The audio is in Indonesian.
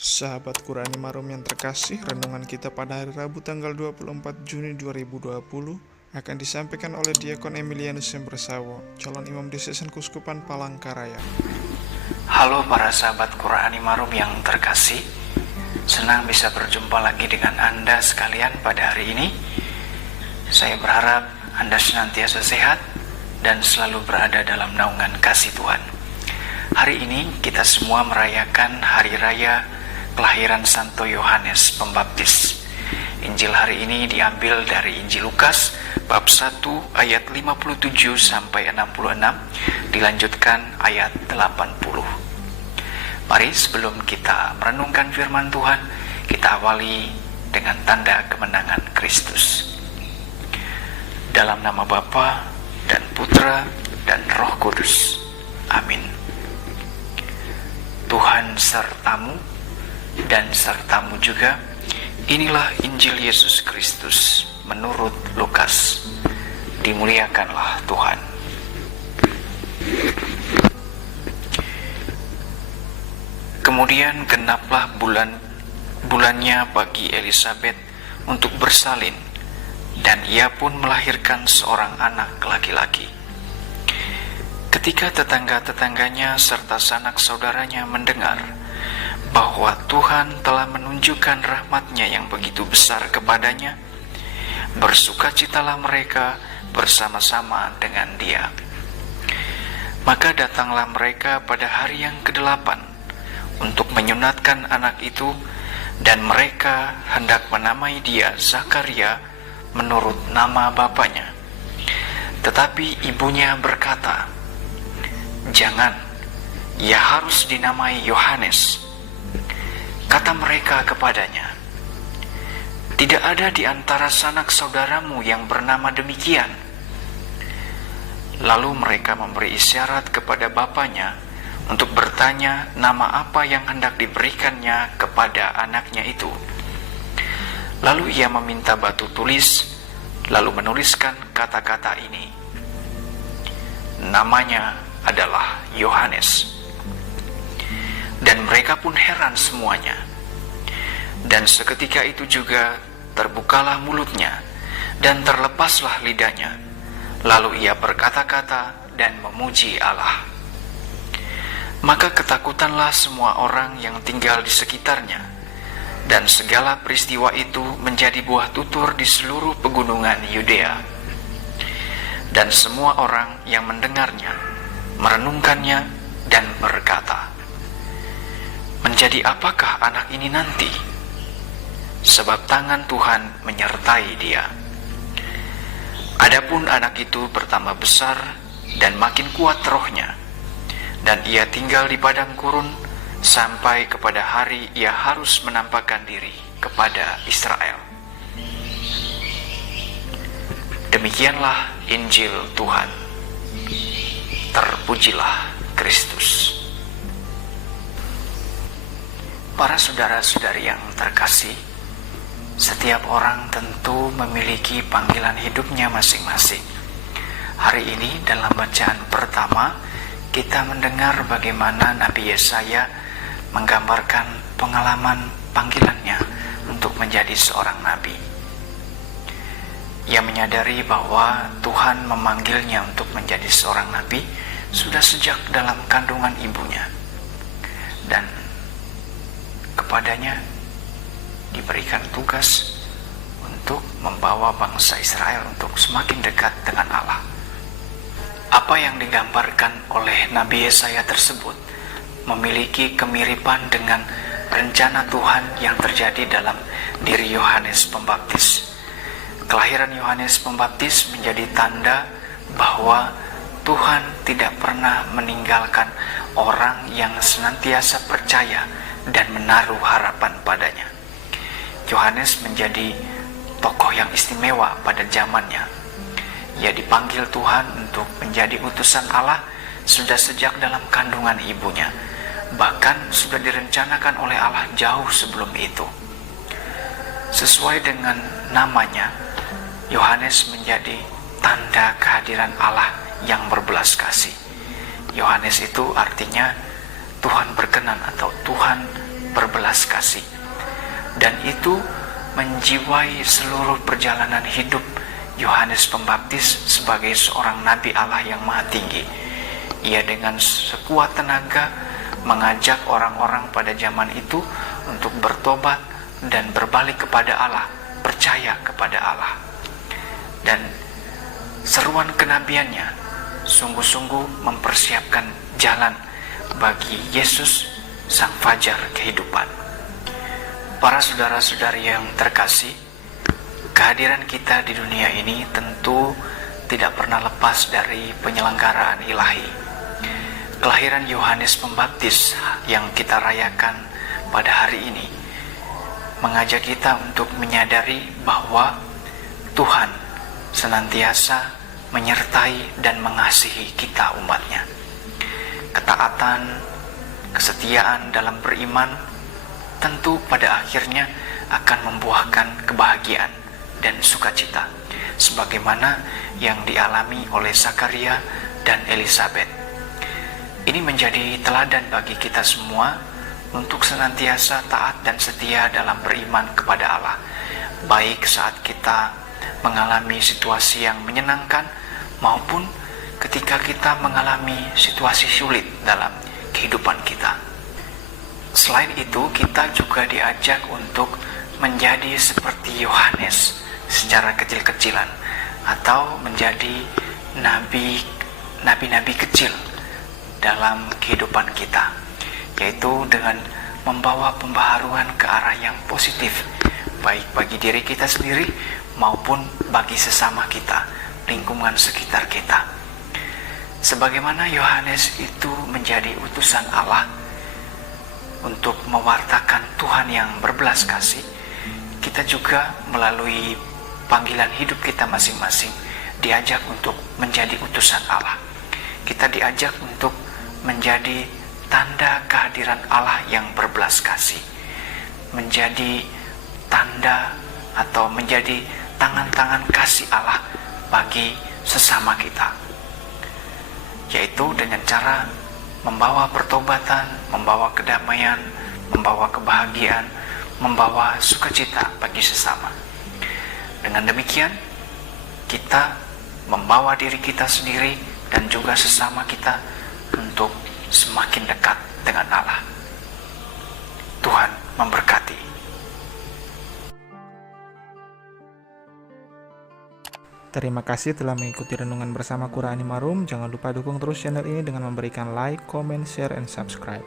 Sahabat Qurani Marum yang terkasih, renungan kita pada hari Rabu tanggal 24 Juni 2020 akan disampaikan oleh Diakon Emilianus yang Bersawo, calon imam diocesan Kuskupan Palangkaraya. Halo para sahabat Qurani Marum yang terkasih, senang bisa berjumpa lagi dengan Anda sekalian pada hari ini. Saya berharap Anda senantiasa sehat dan selalu berada dalam naungan kasih Tuhan. Hari ini kita semua merayakan Hari Raya kelahiran Santo Yohanes Pembaptis. Injil hari ini diambil dari Injil Lukas bab 1 ayat 57 sampai 66, dilanjutkan ayat 80. Mari sebelum kita merenungkan firman Tuhan, kita awali dengan tanda kemenangan Kristus. Dalam nama Bapa dan Putra dan Roh Kudus. Amin. Tuhan sertamu dan sertamu juga. Inilah Injil Yesus Kristus menurut Lukas. Dimuliakanlah Tuhan. Kemudian genaplah bulannya bagi Elisabet untuk bersalin, dan ia pun melahirkan seorang anak laki-laki. Ketika tetangga-tetangganya serta sanak saudaranya mendengar bahwa Tuhan telah menunjukkan rahmat-Nya yang begitu besar kepadanya, bersukacitalah mereka bersama-sama dengan dia. Maka datanglah mereka pada hari yang ke-8 untuk menyunatkan anak itu, dan mereka hendak menamai dia Zakaria menurut nama bapaknya. Tetapi ibunya berkata, "Jangan, ia harus dinamai Yohanes." Kata mereka kepadanya, "Tidak ada di antara sanak saudaramu yang bernama demikian." Lalu mereka memberi isyarat kepada bapaknya untuk bertanya nama apa yang hendak diberikannya kepada anaknya itu. Lalu ia meminta batu tulis, lalu menuliskan kata-kata ini, "Namanya adalah Yohanes." Dan mereka pun heran semuanya. Dan seketika itu juga terbukalah mulutnya dan terlepaslah lidahnya. Lalu ia berkata-kata dan memuji Allah. Maka ketakutanlah semua orang yang tinggal di sekitarnya, dan segala peristiwa itu menjadi buah tutur di seluruh pegunungan Yudea. Dan semua orang yang mendengarnya merenungkannya dan berkata, "Menjadi apakah anak ini nanti? Sebab tangan Tuhan menyertai dia." Adapun anak itu bertambah besar dan makin kuat rohnya, dan ia tinggal di padang gurun sampai kepada hari ia harus menampakkan diri kepada Israel. Demikianlah Injil Tuhan. Terpujilah Kristus. Para saudara-saudari yang terkasih, setiap orang tentu memiliki panggilan hidupnya masing-masing. Hari ini dalam bacaan pertama, kita mendengar bagaimana Nabi Yesaya menggambarkan pengalaman panggilannya untuk menjadi seorang nabi. Ia menyadari bahwa Tuhan memanggilnya untuk menjadi seorang nabi sudah sejak dalam kandungan ibunya, dan kepadanya diberikan tugas untuk membawa bangsa Israel untuk semakin dekat dengan Allah. Apa yang digambarkan oleh Nabi Yesaya tersebut memiliki kemiripan dengan rencana Tuhan yang terjadi dalam diri Yohanes Pembaptis. Kelahiran Yohanes Pembaptis menjadi tanda bahwa Tuhan tidak pernah meninggalkan orang yang senantiasa percaya dan menaruh harapan padanya. Yohanes menjadi tokoh yang istimewa pada zamannya. Ia dipanggil Tuhan untuk menjadi utusan Allah sudah sejak dalam kandungan ibunya. Bahkan sudah direncanakan oleh Allah jauh sebelum itu. Sesuai dengan namanya, Yohanes menjadi tanda kehadiran Allah yang berbelas kasih. Yohanes itu artinya Tuhan berkenan atau Tuhan berbelas kasih. Dan itu menjiwai seluruh perjalanan hidup Yohanes Pembaptis sebagai seorang nabi Allah yang maha tinggi. Ia dengan sekuat tenaga mengajak orang-orang pada zaman itu untuk bertobat dan berbalik kepada Allah, percaya kepada Allah. Dan seruan kenabiannya sungguh-sungguh mempersiapkan jalan bagi Yesus, Sang Fajar kehidupan. Para saudara-saudari yang terkasih, kehadiran kita di dunia ini tentu tidak pernah lepas dari penyelenggaraan ilahi. Kelahiran Yohanes Pembaptis yang kita rayakan pada hari ini mengajak kita untuk menyadari bahwa Tuhan senantiasa menyertai dan mengasihi kita umatnya. Ketaatan, kesetiaan dalam beriman tentu pada akhirnya akan membuahkan kebahagiaan dan sukacita, sebagaimana yang dialami oleh Zakaria dan Elisabet. Ini menjadi teladan bagi kita semua untuk senantiasa taat dan setia dalam beriman kepada Allah, baik saat kita mengalami situasi yang menyenangkan maupun ketika kita mengalami situasi sulit dalam kehidupan kita. Selain itu, kita juga diajak untuk menjadi seperti Yohanes secara kecil-kecilan, atau menjadi nabi-nabi kecil dalam kehidupan kita, yaitu dengan membawa pembaharuan ke arah yang positif, baik bagi diri kita sendiri maupun bagi sesama kita, lingkungan sekitar kita. Sebagaimana Yohanes itu menjadi utusan Allah untuk mewartakan Tuhan yang berbelas kasih, kita juga melalui panggilan hidup kita masing-masing diajak untuk menjadi utusan Allah. Kita diajak untuk menjadi tanda kehadiran Allah yang berbelas kasih, menjadi tanda atau menjadi tangan-tangan kasih Allah bagi sesama kita, yaitu dengan cara membawa pertobatan, membawa kedamaian, membawa kebahagiaan, membawa sukacita bagi sesama. Dengan demikian, kita membawa diri kita sendiri dan juga sesama kita untuk semakin dekat dengan Allah. Tuhan memberkati. Terima kasih telah mengikuti renungan bersama Qur'ani Marum. Jangan lupa dukung terus channel ini dengan memberikan like, comment, share, and subscribe.